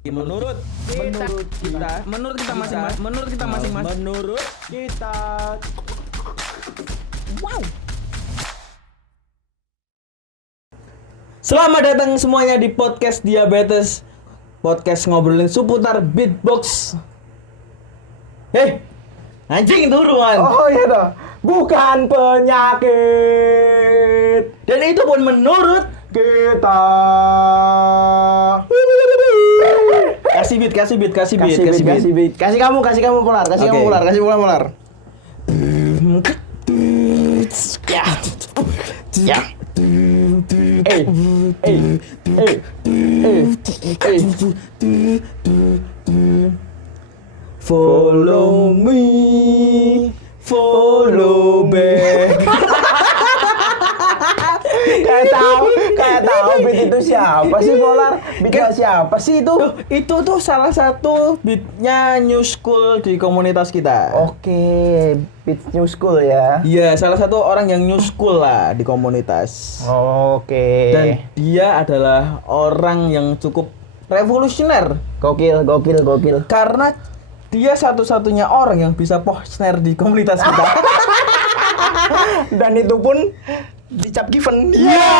Menurut kita masing-masing. Menurut kita. Wow. Selamat datang semuanya di podcast Diabetes. Podcast ngobrolin seputar beatbox. Anjing turuan. Oh iya dah. Bukan penyakit. Dan itu pun menurut Kita. Kasih beat. Kasih kamu Polar. Kasih kamu Polar. Kasih Polar. Ya. Follow me, follow back. Kayak tahu beat itu siapa sih Polar? Beatnya siapa sih itu? Itu tuh salah satu beatnya New School di komunitas kita. Oke, beat New School ya. Iya, salah satu orang yang New School lah di komunitas. Oke. Dan dia adalah orang yang cukup revolusioner. Gokil. Karena dia satu-satunya orang yang bisa poster di komunitas kita. Dan itu pun dicap given. Iya.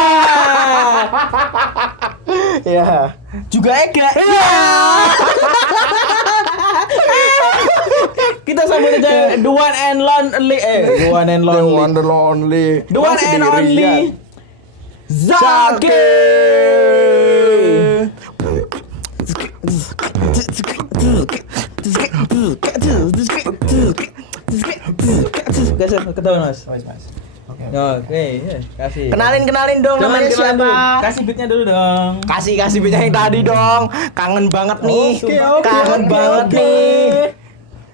Ya. Juga Ega. Iya. Kita sambut aja the one and lonely. The one and only Zaki. Ketahuan Mas. Oke, kasih. Kenalin dong namanya siapa? Dulu. Kasih beatnya dulu dong. Kasih beatnya yang tadi dong. Kangen banget nih. Oke.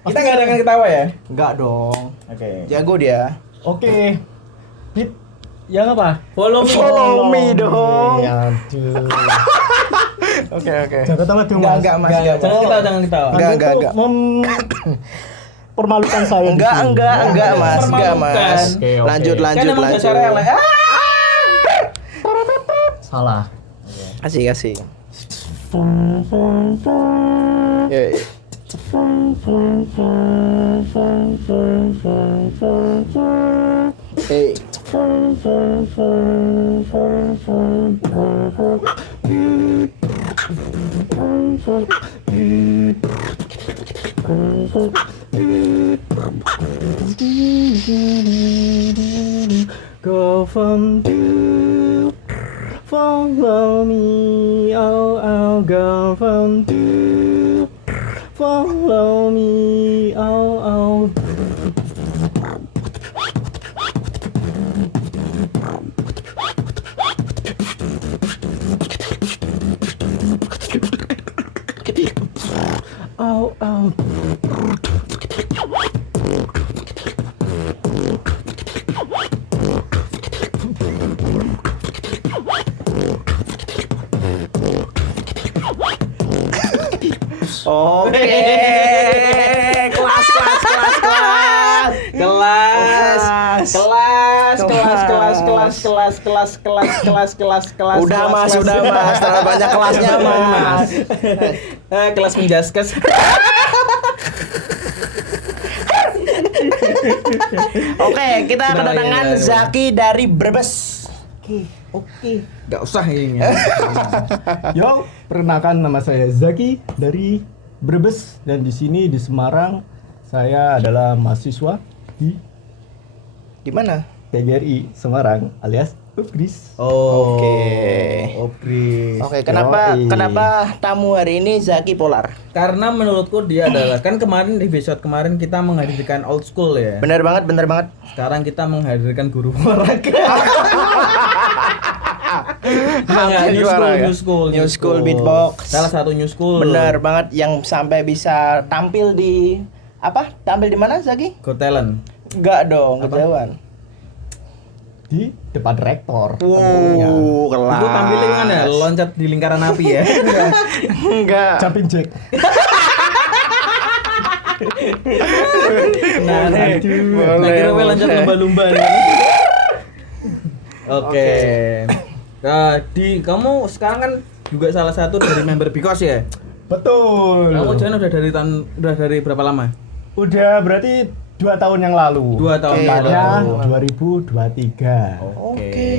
Kita nggak ada ketawa ya? Enggak dong. Oke. Jago dia. Oke. Beat yang apa? Follow me dong. Ya, aduh. Oke. Jangan ketawa dong, Mas. Enggak, Mas. Jangan ketawa. Enggak. Permalukan saya. Enggak, Mas. Oke. Lanjut. Kan emang dasarnya yang lain. Salah. Kasih. Ya. Go from you, follow me, oh, go from you, follow me, oh. Oh. Oke. Kelas. Udah mas. Terlalu banyak kelasnya mas. Kelas menjaskes. Oke, kita kedatangan Zaki dari Brebes. Oke. Gak usah ini. Yo, perkenalkan nama saya Zaki dari Brebes dan di sini di Semarang saya adalah mahasiswa Di mana? PGRI Semarang alias Upgris. Oke. Upgris. Oke, kenapa Yoi. tamu hari ini Zaki Polar? Karena menurutku dia adalah kan kemarin di episode kemarin kita menghadirkan old school ya. Bener banget. Sekarang kita menghadirkan guru olahraga. New school beatbox. Salah satu new school. Bener banget yang sampai bisa tampil di apa? Tampil di mana Zaki? Got Talent. Enggak dong, kejauhan. Di depan rektor. Kelas. Itu tampilnya gimana? Loncat di lingkaran api ya? Enggak. Jumping jack. Nah, kira loncat lumba-lumba nih. Oke. Nah, kamu sekarang kan juga salah satu dari member Bikos ya? Betul. Kamu join udah dari berapa lama? Udah berarti 2 tahun yang lalu. 2 tahun Oke, lalu. Tepatnya 2023. Oke,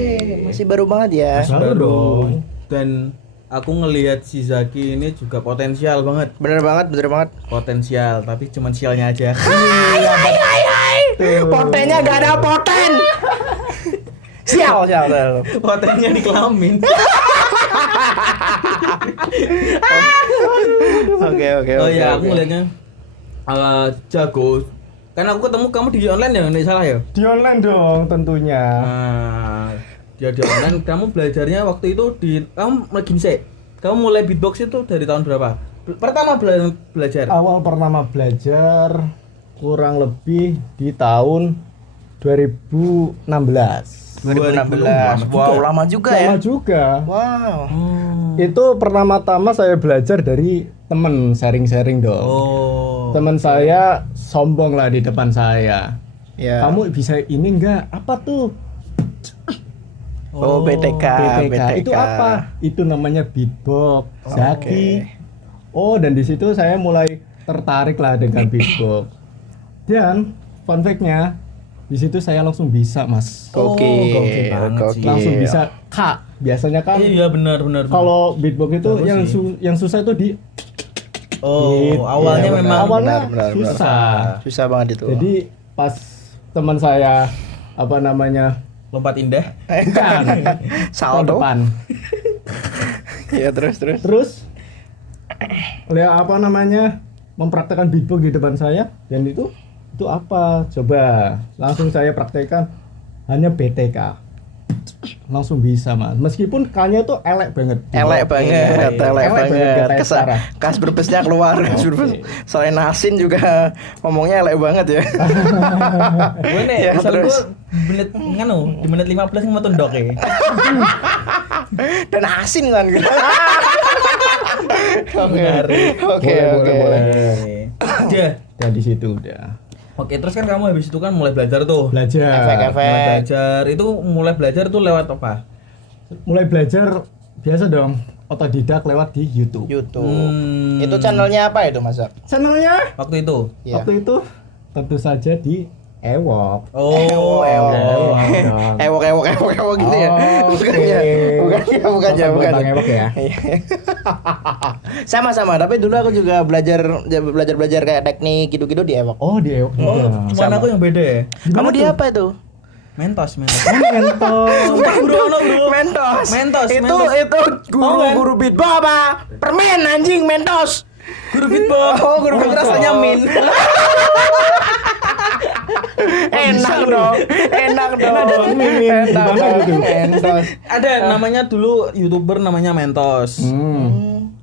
masih baru banget ya. Baru dong. Dan aku ngelihat si Zaki ini juga potensial banget. Bener banget. Potensial, tapi cuman sialnya aja. Potennya gak ada poten. Sial. Potennya di kelamin. Oke. Oh iya, aku ngeliatnya jago. Karena aku ketemu kamu di online ya, nggak salah ya? Di online dong tentunya. Nah, dia di online. Kamu belajarnya waktu itu kamu lagi sih. Kamu mulai beatbox itu dari tahun berapa? Pertama belajar. Awal pertama belajar kurang lebih di tahun 2016. 2016. Wow, lama juga ya. Lama juga. Wow. Itu pertama-tama saya belajar dari temen, sharing-sharing dong. Oh. Temen saya sombong lah di depan saya. Ya. Kamu bisa ini enggak? Apa tuh? Oh, BTK. Itu apa? Itu namanya beatbox. Zaki. Oh, dan di situ saya mulai tertarik lah dengan beatbox. Dan fun fact-nya, di situ saya langsung bisa, Mas. gokil banget sih. Langsung bisa Kak. Biasanya kan Iya benar. kalau beatbox itu Bagus yang susah itu di Oh, Gitu. awalnya Iya, memang awalnya benar. susah. Susah banget itu. Jadi pas teman saya lompat indah. bukan tahun saldo. depan. Ya terus. Terus lihat mempraktekkan beatbox di depan saya dan itu apa? Coba langsung saya praktekkan hanya BTK. Langsung bisa, Mas. Meskipun K-nya tuh elek banget. Elek banget. kayak sekarang. Kas berbesnya keluar. Selain asin juga ngomongnya elek banget ya. Gue nih, Ya, misalnya terus. gue di menit 15 mau tunduk ya. Dan asin kan. Oke. Boleh. Dia. Dan di situ udah Oke, terus kan kamu habis itu kan mulai belajar tuh. belajar. Efek-efek. Mulai belajar. Itu mulai belajar tuh lewat apa? Mulai belajar biasa dong, otodidak lewat di YouTube. Itu channelnya apa itu, Mas? Channelnya Waktu itu. Iya. waktu itu tentu saja di Ewok. Oh, Ewok gitu ya. Bukan ya. Bang Ewok ya. Sama, tapi dulu aku juga belajar kayak teknik gitu-gitu di Ewok. Oh, di Ewok Oh, juga. cuman aku yang beda ya. Kamu di apa itu? Mentos. Mentor. Sumpah bro, ono bro. Mentos. Itu Tahu kan? guru beatbox apa? Permen anjing Mentos. Guru beatbox. Oh, guru Yang beatbox. rasanya min. Enak dong. Gimana gitu? Mentos. Ada namanya dulu YouTuber namanya Mentos.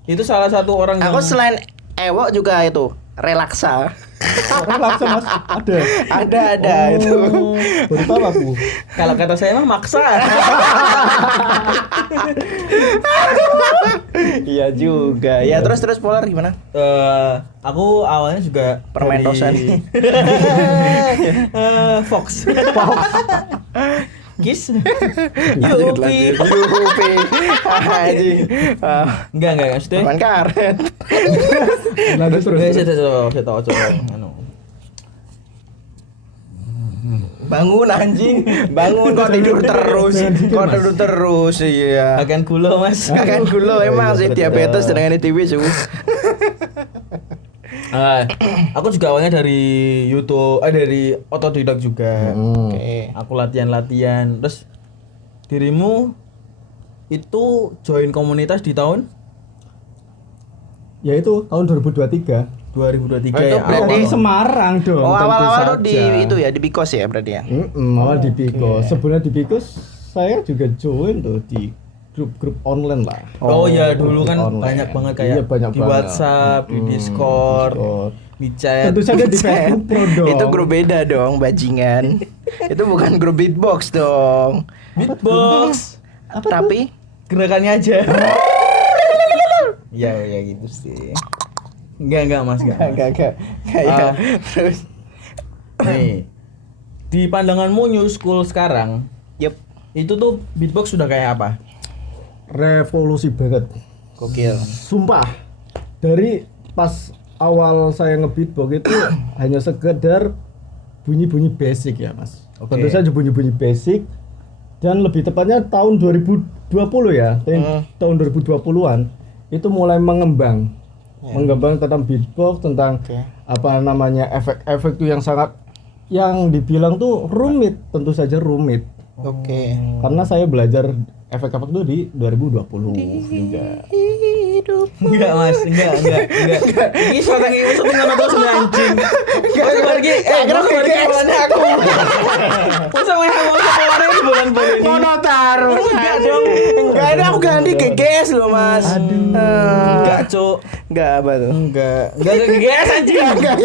Itu salah satu orang yang Aku selain Ewok juga itu relaksa. Langsung Mas, ada. Ada itu. Baru tahu aku. kalau kata saya mah maksa. Iya juga. Ya terus Polar gimana? Aku awalnya juga Permentosan. Fox. Kiss. Lanjut. Yupi. Yupi. Anjing. Enggak maksudnya. Teman karet. Lanjut terus. Saya tahu coba. Bangun anjing. Bangun kok tidur terus. Iya. Akan gula mas. Kakak gulo emang sih diabetes dengan TV su. Aku juga awalnya dari YouTube, dari otodidak juga. Oke. Aku latihan. Terus dirimu itu join komunitas di tahun Ya itu tahun 2023. 2023 Oh, itu ya. berarti- Di Semarang dong. Oh tentu awal-awal tuh di saja. itu ya di Bikos ya berarti ya. Awal di Bikos. Sebelumnya di Bikos saya juga join tuh di grup-grup online lah. Oh ya dulu kan Online. banyak banget kayak Iya, banyak di banget. WhatsApp, di Discord, di chat. Tentu saja di Facebook Pro dong. Itu grup beda dong bajingan. Itu bukan grup beatbox dong. Beatbox. Tapi Gerakannya aja. Ya gitu sih. Enggak mas. Enggak. Kayak terus. Nih, di pandanganmu new school sekarang, Yup. itu tuh beatbox sudah kayak apa? Revolusi banget. Gokil. Sumpah. dari pas awal saya nge-beatbox itu hanya sekedar bunyi-bunyi basic ya Mas. Oke. Tentu saja bunyi-bunyi basic dan lebih tepatnya tahun 2020 ya, tahun 2020-an itu mulai mengembang tentang beatbox, tentang apa namanya efek-efek tuh yang sangat yang dibilang tuh rumit, tentu saja rumit. Oke. Karena saya belajar efek-efek itu di 2020 juga. Enggak mas, enggak. Ini suara ini sama terus anjing. Enggak pergi, kira bulan aku. Masa main sama kemarin bulan-bulan ini. Mono taruh. Enggak dong. Enggak ada, aku ganti GGS loh Mas. Aduh. Enggak, Cuk. Enggak apa tuh? Enggak GGS anjing. Enggak.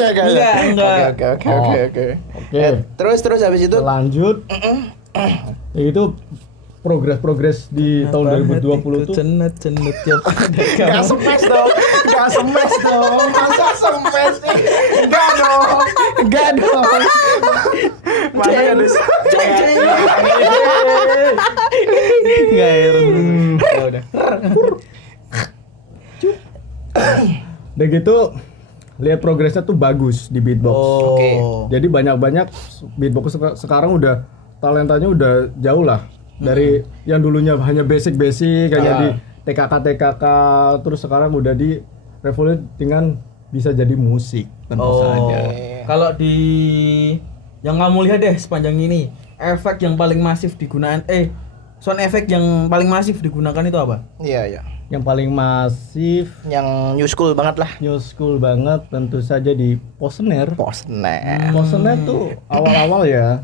Oke. Oke. Terus habis itu Lanjut. Ya itu progres di tahun 2020 tuh cenut ya pada Gak smash dong. Masa smash sih? Enggak dong. Masa kan Enggak ya udah. udah gitu lihat progresnya tuh bagus di beatbox. Oke. Jadi banyak-banyak beatbox sekarang udah talentanya udah jauh lah dari yang dulunya hanya basic kayak di TKK terus sekarang udah di revolusi dengan bisa jadi musik tentu saja. Kalau di yang kamu lihat deh sepanjang ini, efek yang paling masif digunakan sound effect yang paling masif digunakan itu apa? Iya. Yang paling masif, Yang new school banget lah. new school banget tentu saja di Posner. Posner. Posner tuh awal-awal ya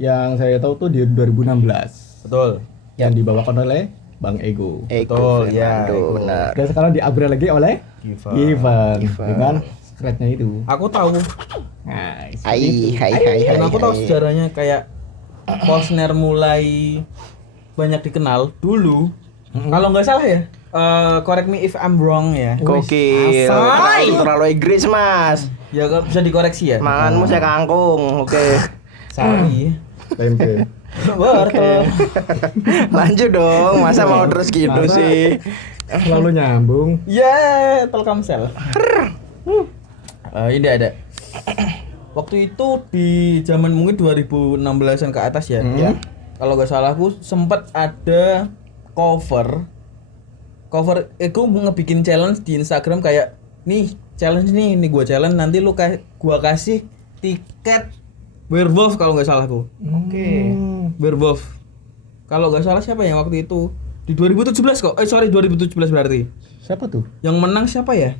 yang saya tahu tuh di 2016. Betul. Yang dibawakan oleh Bang Ego. Betul, ya, Ego. Benar. Dan sekarang di-upgrade lagi oleh Given dengan scratch-nya itu. Aku tahu. Nah, Hai. Dan aku tahu sejarahnya kayak Posner mulai banyak dikenal dulu. Kalau nggak salah ya, correct me if I'm wrong ya. Gokil. Terlalu Inggris Mas. Ya bisa dikoreksi ya. Manganmu saya kangkung. Oke. Sorry. tempe. Wortel. Lanjut dong. Masa mau terus gitu Masa? sih? Selalu nyambung. Ya, Telkomsel. Ini ada. Waktu itu di zaman mungkin 2016-an ke atas ya. Ya. Kalau nggak salah aku sempat ada cover aku ngebikin challenge di Instagram kayak nih challenge nih gua challenge nanti lu gua kasih tiket Werewolf kalau nggak salah aku. Oke. Werewolf. Kalau nggak salah siapa ya waktu itu di 2017 kok. 2017 berarti. Siapa tuh? Yang menang siapa ya?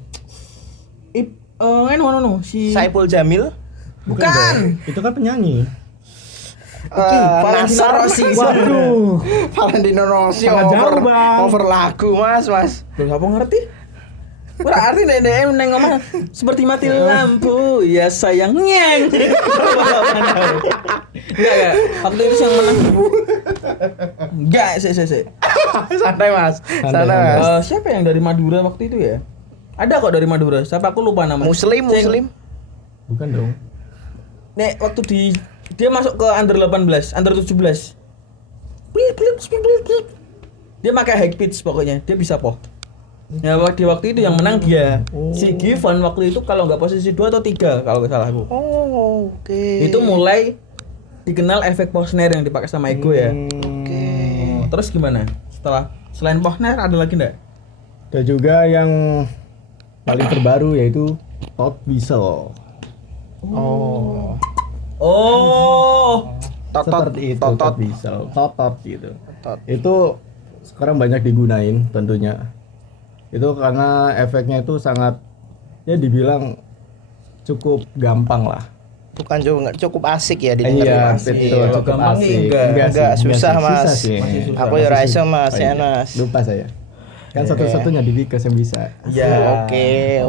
No. Si Saipul Jamil. Bukan. Itu kan penyanyi. Valentino Nasar. Rossi. Waduh. Valentino Rossi Sangat jauh, over, Bang. over lagu mas. Loh, apa ngerti? Berarti nenek ngomong seperti mati lampu. Ya sayangnya. Enggak. Waktu itu yang menang. Enggak, sih. Santai mas. Siapa yang dari Madura waktu itu ya? Ada kok dari Madura. Siapa aku lupa namanya. Muslim. Bukan dong. Nek waktu dia masuk ke under 18, under 17. Blip. Dia pakai high pitch pokoknya. Dia bisa poh. Ya di waktu itu yang menang dia. Si Given waktu itu kalau nggak posisi 2 atau 3 kalau nggak salah aku. Oh, oke. Itu mulai dikenal efek Posner yang dipakai sama Ego ya. Oke. Terus gimana? Selain Posner ada lagi enggak? Ada juga yang paling terbaru yaitu Todd Whistle. Seperti itu Todd Whistle. Todd gitu. Itu sekarang banyak digunain tentunya. Itu karena efeknya itu sangat ya dibilang cukup gampang lah. Bukan cukup asik ya Iya, didengar. betul, cukup gampang asik. enggak. Susah, Mas. sih. Masih susah. Aku ya raiso mas, Oh, iya. ya mas. Lupa saya. Kan satu-satunya di Bikes yang bisa. Ya. Oke.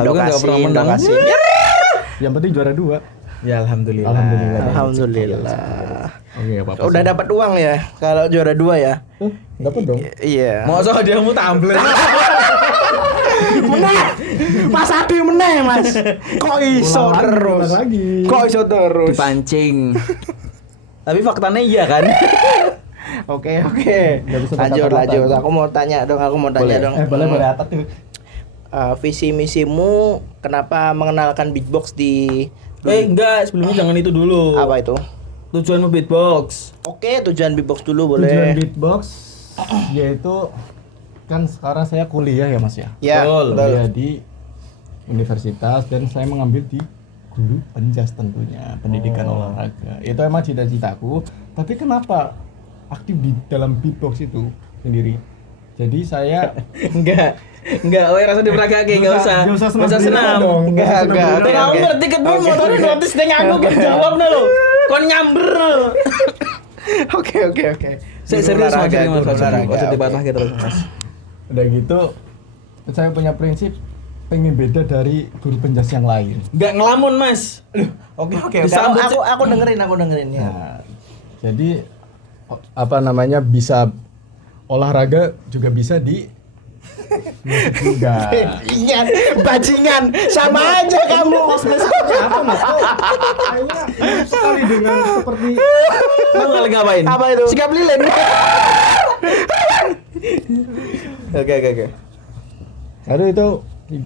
Aku kan nggak pernah menang. Yang penting juara 2. Ya alhamdulillah. Alhamdulillah. Oke, apa-apa. Udah dapat uang ya kalau juara 2 ya. Dapat dong. Iya. Mau soal dia mau tampil. Mas Adi meneh mas. Kok iso Ulang lagi, terus? ulang lagi. Kok iso terus? Dipancing. Tapi faktanya iya kan? Oke. Nggak bisa Lanjut. kata-kata. Aku mau tanya dong. Boleh atat tuh. visi misimu kenapa mengenalkan beatbox di Enggak, sebelumnya jangan itu dulu. apa itu? Tujuanmu beatbox. Oke, tujuan beatbox dulu boleh. Tujuan beatbox yaitu kan sekarang saya kuliah ya Mas ya. Ya, Betul. betul. Kuliah di universitas dan saya mengambil di guru penjas tentunya pendidikan olahraga. Itu emang cita-citaku. Tapi kenapa aktif di dalam beatbox itu sendiri? Jadi saya Enggak, oh rasa diperagake, enggak usah. Nggak usah senam senam. Enggak. Tapi kamu ngerti ketemu motor notis dengan aku kan jawab lo. Kon nyamber. Oke. Saya serius Mas, ojo dipatahke terus Mas. udah gitu saya punya prinsip pengen beda dari guru penjas yang lain. Enggak ngelamun Mas. Oke. Disambut Aku dengerin ya. Nah, jadi apa namanya bisa olahraga juga bisa di musik juga. Iya, bajingan sama aja kamu. Apa Mas? Kayaknya mirip sekali dengan seperti Kamu lagi ngapain? Apa itu? Sikap lilin. Oke. aduh itu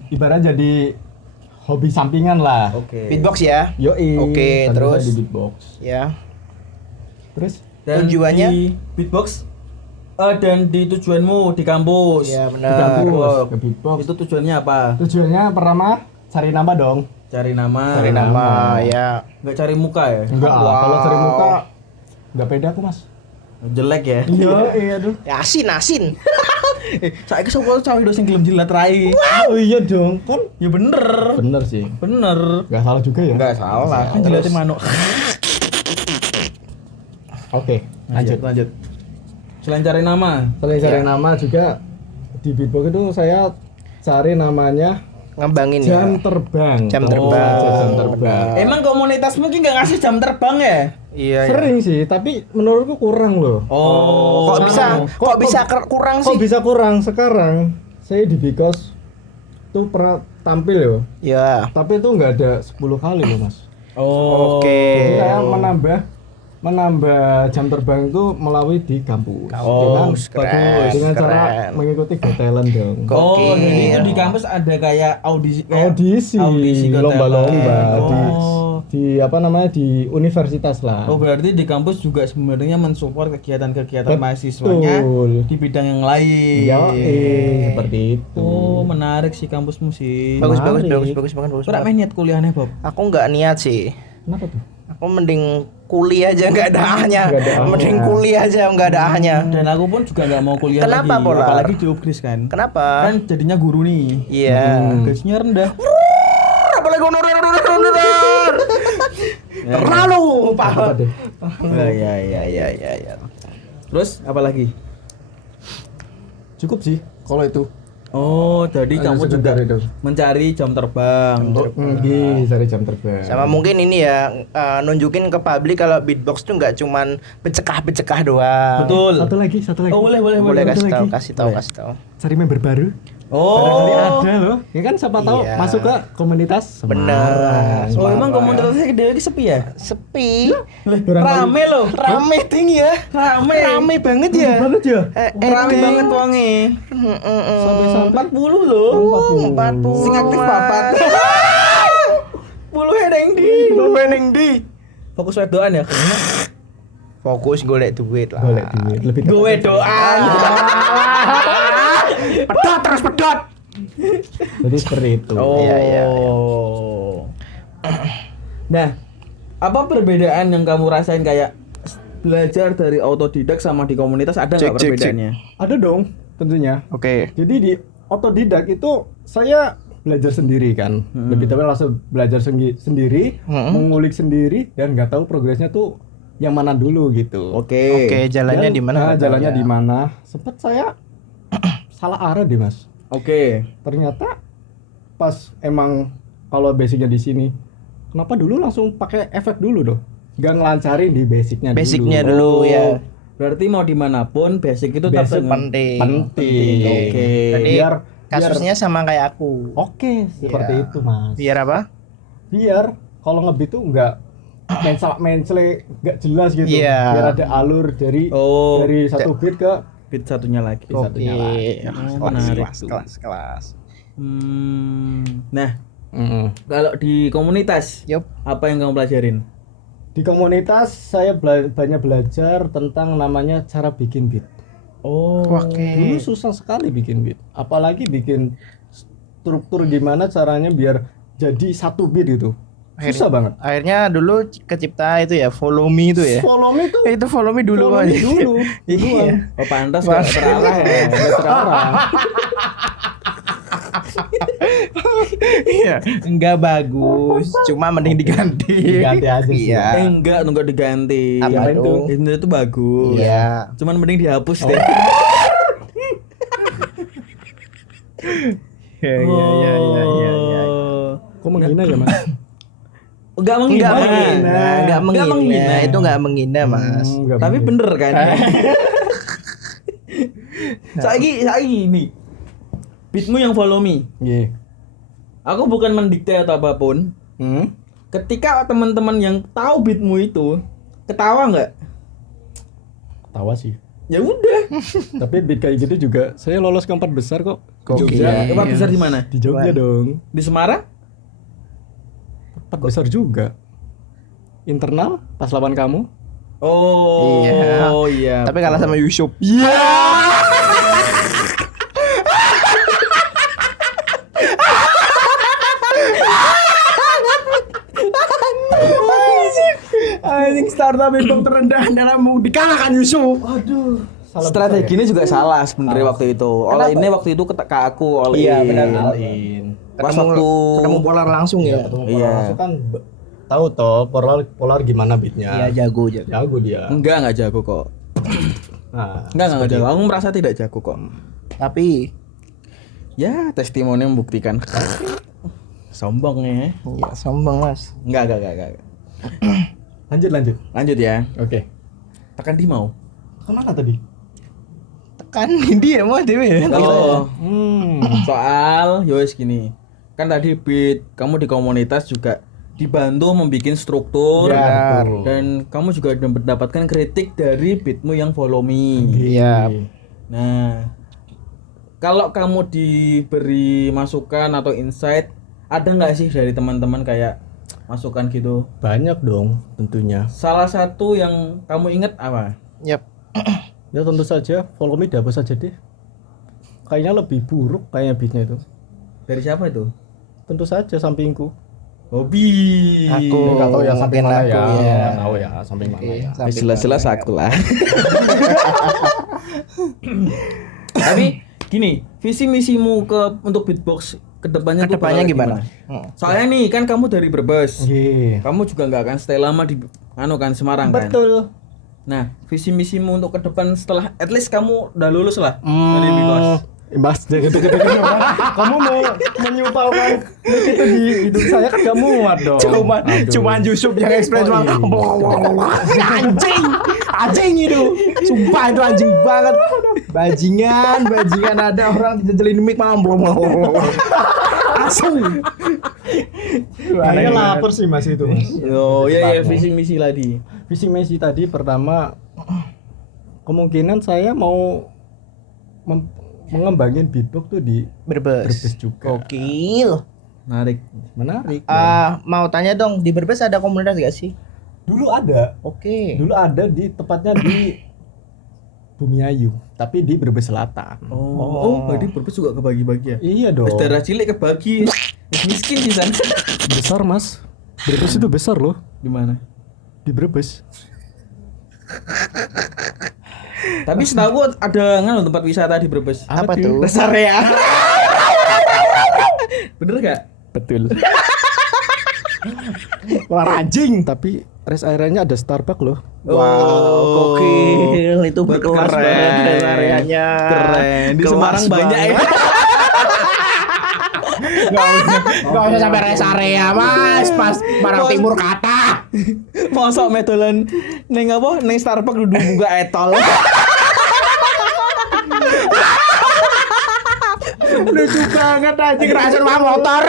ibarat jadi hobi sampingan lah. Oke. Beatbox ya. Yoi. Oke, tentu terus? saja di beatbox. Ya. Terus Dan Tujuannya? di beatbox dan di tujuanmu di kampus. Ya di benar. kampus ke beatbox. Itu tujuannya apa? Tujuannya pertama cari nama dong. Cari nama. Cari nama ya. Enggak cari muka ya? Enggak, Wow. kalau cari muka enggak pede aku, Mas. Jelek ya? Iya aduh. Ya, asin. Saiki sapa cewek sing gelem jilat rai? Oh iya dong, kan Ya bener. bener sih. Bener. Enggak salah juga ya. Enggak salah. Kan jilatin manuk. Oke, Lanjut. Selain cari nama. Selain cari nama juga di beatbox itu saya cari namanya Ngembangin jam ya. terbang. Jam Tentu terbang. saja jam terbang. Emang komunitas mungkin nggak ngasih jam terbang ya? Iya. Sering sih, tapi menurutku kurang loh. Oh. Kok bisa kurang Kok sih? bisa kurang sekarang? Saya di Bikos tuh pernah tampil ya, Ya. tapi itu nggak ada 10 kali loh Mas. Oh. Oke. Jadi saya menambah jam terbang itu melalui di kampus. Oh, bagus. Dengan cara keren. mengikuti Got Talent dong. Oh, Gokil. jadi itu di kampus ada kayak audisi Audisi, Got lomba-lomba Talent. di apa namanya di universitas lah. Oh, berarti di kampus juga sebenarnya mensupport kegiatan-kegiatan mahasiswanya Betul. di bidang yang lain. Ya, seperti itu. Oh, menarik sih kampusmu sih. Bagus Menarik. banget. Ora main niat kuliahnya, Bob. Aku nggak niat sih. Kenapa tuh? Aku mending kuliah aja nggak ada ahnya. Nggak ada ahnya. Mending kuliah aja nggak ada ahnya. Dan aku pun juga nggak mau kuliah Kenapa, lagi, Polar? apalagi di UGRIS kan. Kenapa? Kan jadinya guru nih. Iya. Gajinya rendah. Apalagi honorer. Terlalu Apa paham. deh? Ya. Terus apa lagi? Cukup sih kalau itu. Oh, jadi Ada kamu juga sebentar itu. mencari jam terbang. Cari jam terbang. Sama mungkin ini ya nunjukin ke publik kalau beatbox tuh nggak cuman becekah doang. Betul. Satu lagi. Oh, boleh. Boleh Satu kasih lagi. tahu. Cari member baru. Oh. Barangkali ada loh. Ya kan siapa tahu Iya. masuk ke komunitas Semangat. Semarang. Oh, emang komunitasnya gede lagi sepi ya? Sepi. Rame loh. Rame tinggi ya. Rame banget ya. Banget ya. Rame banget wonge. Sampai 40 loh. 40. Sing aktif papat. 10 neng di. Neng di. Fokus wedoan ya. Fokus golek duit lah. Golek duit lebih Gue wedoan. Pedot. Jadi seperti itu. Iya. Nah, apa perbedaan yang kamu rasain kayak belajar dari autodidak sama di komunitas ada nggak Cek. perbedaannya? Ada dong tentunya. Oke. Jadi di otodidak itu saya belajar sendiri kan. Lebih tepatnya langsung belajar sendiri, mengulik sendiri dan nggak tahu progresnya tuh yang mana dulu gitu. Oke. Oke, jalannya Dan, di mana? nah, jalannya di mana? Sempet saya salah arah deh, Mas. Oke. Ternyata pas emang kalau basicnya di sini, kenapa dulu langsung pakai efek dulu dong? Gak ngelancarin di basicnya dulu ya. Berarti mau dimanapun basic itu tetap Basic penting. Penting. Oke. Jadi Biar kasusnya sama kayak aku. Oke, seperti Iya. itu, Mas. Biar apa? Biar kalau ngebeat tuh enggak mencele enggak jelas gitu. Iya. Biar ada alur dari Oh, dari satu beat ke beat satunya lagi. Beat satunya lagi. Kelas. menarik tuh. Kelas. Nah, Mm-mm. kalau di komunitas, Yup. apa yang kamu pelajarin? Di komunitas saya banyak belajar tentang namanya cara bikin beat. Oh, Dulu susah sekali bikin beat, apalagi bikin struktur gimana caranya biar jadi satu beat itu. Susah banget. Akhirnya dulu kecipta itu ya, follow me itu ya. Follow me tuh Itu follow me dulu follow me aja. dulu. Iya. oh pantas gak terarah ya. Nggak terarah. Iya, enggak bagus. Cuma mending diganti. Diganti aja sih. Iya. Enggak, nggak diganti. Apa itu? Itu bagus. Iya. Cuman mending dihapus deh. Iya, iya. Kok menghina ya, Mas? Enggak Enggak menghina. menghina, enggak Nggak menghina. Itu enggak menghina, Mas. Nggak Tapi menghina. bener kan? Saiki ini. Beatmu yang follow me. Iya. Aku bukan mendikte atau apapun. Ketika teman-teman yang tahu beatmu itu ketawa nggak? Tawa sih. Ya udah. Tapi beat kayak gitu juga saya lolos ke 4 besar kok. Ke Oke. Jogja. Emang besar di mana? Di Jogja dong. Di Semarang? 4 besar juga. Internal pas lawan kamu. Oh, Iya. iya. Tapi kalah sama Yusuf. Anjing startup itu terendah dalam dikalahkan Yusuf. Aduh. Strategi ini juga salah sebenarnya waktu itu. Oleh ini waktu itu ke aku oleh. Iya, benar. Alin. Pas Ketemu- waktu ketemu Polar langsung ya. Iya. Itu kan tahu toh polar gimana beatnya. Iya, jago. Jago dia. enggak jago kok. Nah, Enggak jago. Aku merasa tidak jago kok. Tapi Ya, testimoni membuktikan. Sombong ya. ya sombong, Mas. Enggak. lanjut. Lanjut ya. Oke. Tekan di mau. Kemana tadi? Tekan dia mau dewe. Oh, Hmm. soal yowes gini. Kan tadi beat kamu di komunitas juga dibantu membuat struktur Ya, betul. dan kamu juga mendapatkan kritik dari beatmu yang follow me. Iya. Nah, kalau kamu diberi masukan atau insight, ada nggak sih dari teman-teman kayak masukan gitu? Banyak dong tentunya. Salah satu yang kamu ingat apa? Yap. Ya tentu saja follow me dihapus saja deh. Kayaknya lebih buruk kayaknya beatnya itu. Dari siapa itu? Tentu saja sampingku. Hobi. Aku. Nggak tahu yang samping mungkin mana aku, ya. ya. Nggak tahu ya samping mana ya. Sampai Jelas-jelas aku lah. Tapi gini, visi misimu untuk beatbox kedepannya tuh Kedepannya bakal gimana? Soalnya nih kan kamu dari Brebes, Iya. kamu juga nggak akan stay lama di Semarang kan? Betul. Nah, visi misimu untuk ke depan setelah at least kamu udah lulus lah dari Bikos. Mas, gitu-gitu kamu mau menyumpahkan itu di hidup saya kan gak muat dong. Cuman Yusuf yang express Oh, iya. anjing itu. Sumpah itu anjing banget. Bajingan ada orang dijejelin mic malah asem. Kayaknya lapar sih Mas itu. Mas. Oh iya visi misi tadi. Visi misi tadi pertama kemungkinan saya mau mengembangin beatbox tuh di Brebes Brebes juga. Gokil. Menarik. Mau tanya dong, di Brebes ada komunitas gak sih? Dulu ada di tepatnya di Bumiayu, tapi di Brebes Selatan. Oh, berarti Brebes juga kebagi-bagi ya? Iya dong. Wis daerah cilik kebagi. Wis miskin di sana. Besar Mas. Brebes itu besar loh. Di mana? Di Brebes. Tapi setahu ada tempat wisata di Brebes. Apa tuh? Rest area. Bener gak? Betul. Keluar anjing, tapi rest areanya ada Starbucks loh. Wow, gokil. Itu berkelas Keren. banget rest areanya. Keren. Di Kelas Semarang banyak ya. banget. Gak usah sampai rest area, Mas. Pas Parang Timur kata. Mosok medolan ning apa? Ning Starbucks duduk buka etol. Lucu banget anjing rasa rumah motor.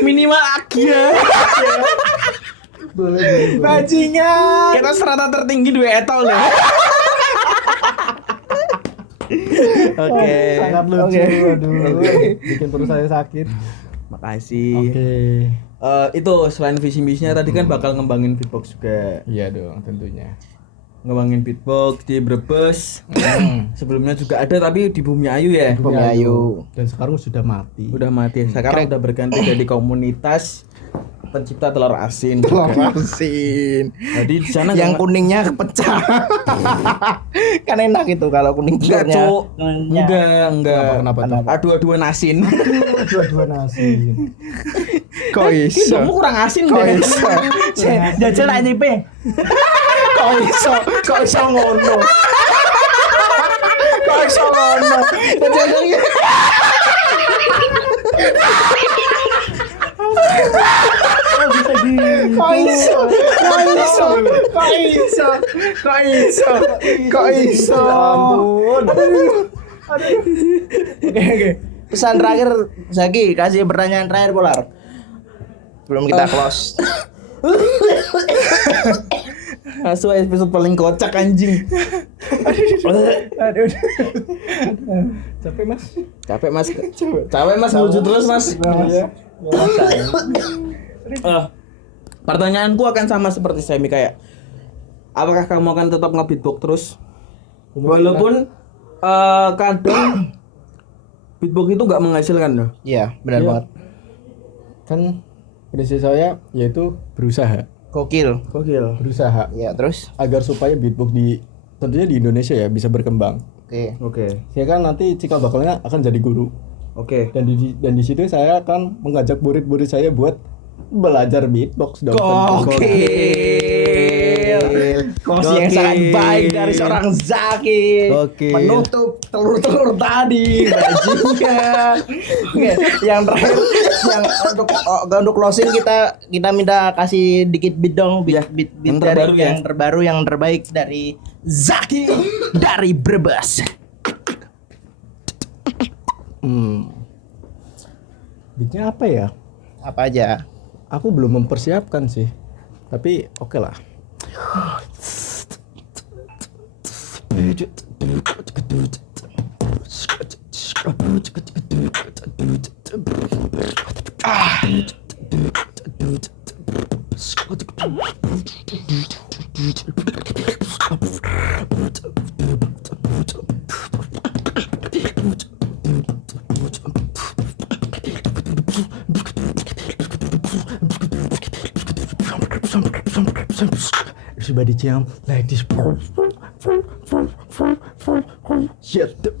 Minimal Agia. Bajingan. Kita serata tertinggi dua etol loh. Oke. Sangat lucu. Oke. Aduh. Bikin perut saya sakit. Makasih. Oke. Itu selain visi misinya tadi kan bakal ngembangin beatbox juga. Iya dong, tentunya. Ngembangin beatbox di Brebes. Sebelumnya juga ada tapi di Bumi Ayu ya. Bumi Ayu. Dan sekarang sudah mati. Udah mati. Sekarang udah berganti jadi komunitas pencipta telur asin. Telur juga. asin. Jadi di sana Yang nggak- kuningnya kepecah. Kan enak itu kalau kuning enggak, telurnya. Cuk. Enggak. Kenapa tuh? Adu-aduan asin. Dua-dua nasi. Kok iso? Hidungmu kurang asin Kok deh. iso? Jajal aja nyip. Kok iso? Kok iso ngono? Kok iso ngono? Jajal iki. Kok iso? Kok iso? Kok iso? Kok iso? Kok iso? Ampun. Oke. Pesan terakhir Zaki, kasih pertanyaan terakhir Polar. Sebelum kita close. Asu episode paling kocak anjing. Aduh. Capek, Mas. Capek mas. Capek mas melucu terus mas. Iya. Pertanyaanku akan sama seperti Semi kayak, apakah kamu akan tetap nge-beatbox terus? Walaupun kadang beatbox itu nggak menghasilkan loh. Iya, benar Iya. banget. Kan prinsip saya yaitu berusaha. Gokil. Gokil. Berusaha Ya, terus? agar supaya beatbox di tentunya di Indonesia ya bisa berkembang. Oke. Oke. Saya kan nanti cikal bakalnya akan jadi guru. Oke. Dan di situ saya akan mengajak murid-murid saya buat belajar beatbox dong. Gokil. Kongsi yang Gokil. sangat baik dari seorang Zaki. Gokil. Menutup telur-telur tadi, bajingan. Oke, yang terakhir yang untuk closing kita minta kasih dikit beat dong, beat, Ya, beat, beat yang dari terbaru ya. yang terbaru yang terbaik dari Zaki dari Brebes. Beatnya apa ya? Apa aja? Aku belum mempersiapkan sih. Tapi oke lah. Everybody jump like this. Shit.